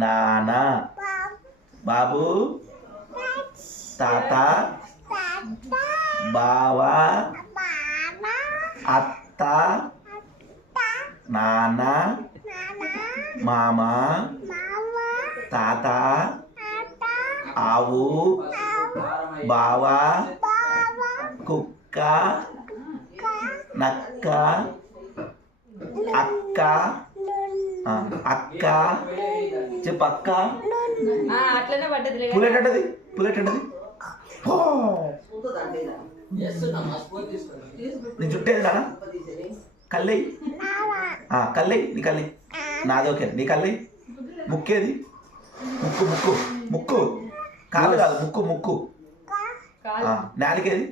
నాన్న, బాబు, తాత, బావ, అత్త, నాన్న, మామ, తాత, ఆవు, బావ, కుక్క, నక్క, అక్క, అక్క, చెప్పు అక్క. అట్లనే పడ్డది. పులెటది పులెటది నీ చుట్టేది నాన్న. కల్లె కల్లె నీ కల్లె నాది ఓకే. నీ కల్లె ముక్కేది ముక్కు ముక్కు ముక్కు కాలు కాదు ముక్కు ముక్కు. నాలుగేది